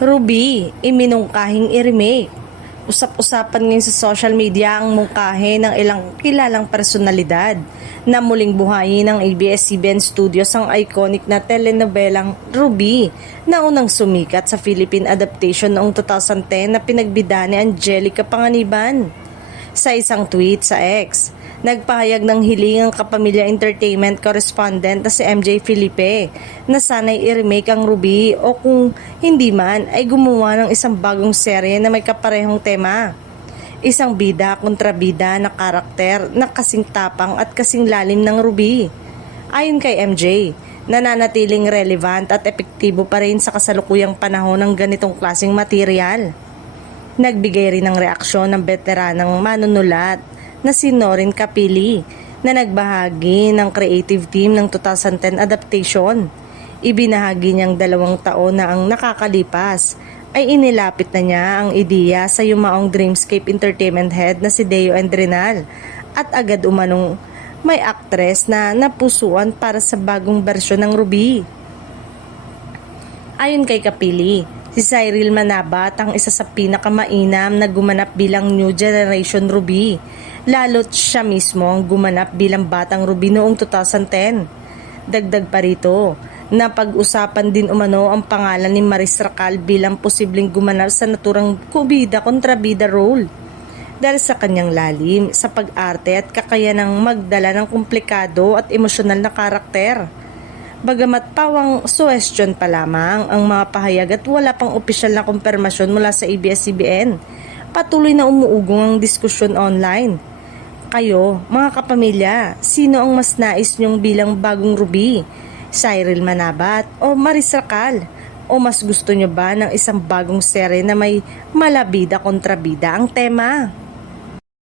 Ruby, iminungkahing i-remake. Usap-usapan ngayon sa social media ang mungkahe ng ilang kilalang personalidad na muling buhayin ng ABS-CBN Studios ang iconic na telenobelang Ruby na unang sumikat sa Philippine adaptation noong 2010 na pinagbida ni Angelica Panganiban. Sa isang tweet sa X, nagpahayag ng hiling ang Kapamilya Entertainment correspondent na si MJ Felipe na sana'y i-remake ang Ruby o kung hindi man ay gumawa ng isang bagong serye na may kaparehong tema. Isang bida kontra bida na karakter na kasing tapang at kasing lalim ng Ruby. Ayon kay MJ, nananatiling relevant at epektibo pa rin sa kasalukuyang panahon ng ganitong klaseng material. Nagbigay rin ng reaksyon ng veteranang manunulat na si Norin Capili na nagbahagi ng creative team ng 2010 adaptation. Ibinahagi niyang 2 taon na ang nakakalipas ay inilapit na niya ang ideya sa yumaong Dreamscape Entertainment head na si Deo Endrenal at agad umanong may actress na napusuan para sa bagong bersyon ng Ruby. Ayon kay Capili, si Cyril Manabat ang isa sa pinakamainam na gumanap bilang New Generation Ruby, lalo't siya mismo ang gumanap bilang Batang Ruby noong 2010. Dagdag pa rito, napag-usapan din umano ang pangalan ni Maris Racal bilang posibleng gumanap sa naturang kubida kontra bida role dahil sa kanyang lalim sa pag-arte at kakayanang magdala ng komplikado at emosyonal na karakter. Bagamat pawang suwestyon pa lamang ang mga pahayag at wala pang opisyal na kumpirmasyon mula sa ABS-CBN, patuloy na umuugong ang diskusyon online. Kayo, mga kapamilya, sino ang mas nais nyong bilang bagong Ruby? Cyril Manabat o Maris Racal? O mas gusto nyo ba ng isang bagong serye na may malabida kontra bida ang tema?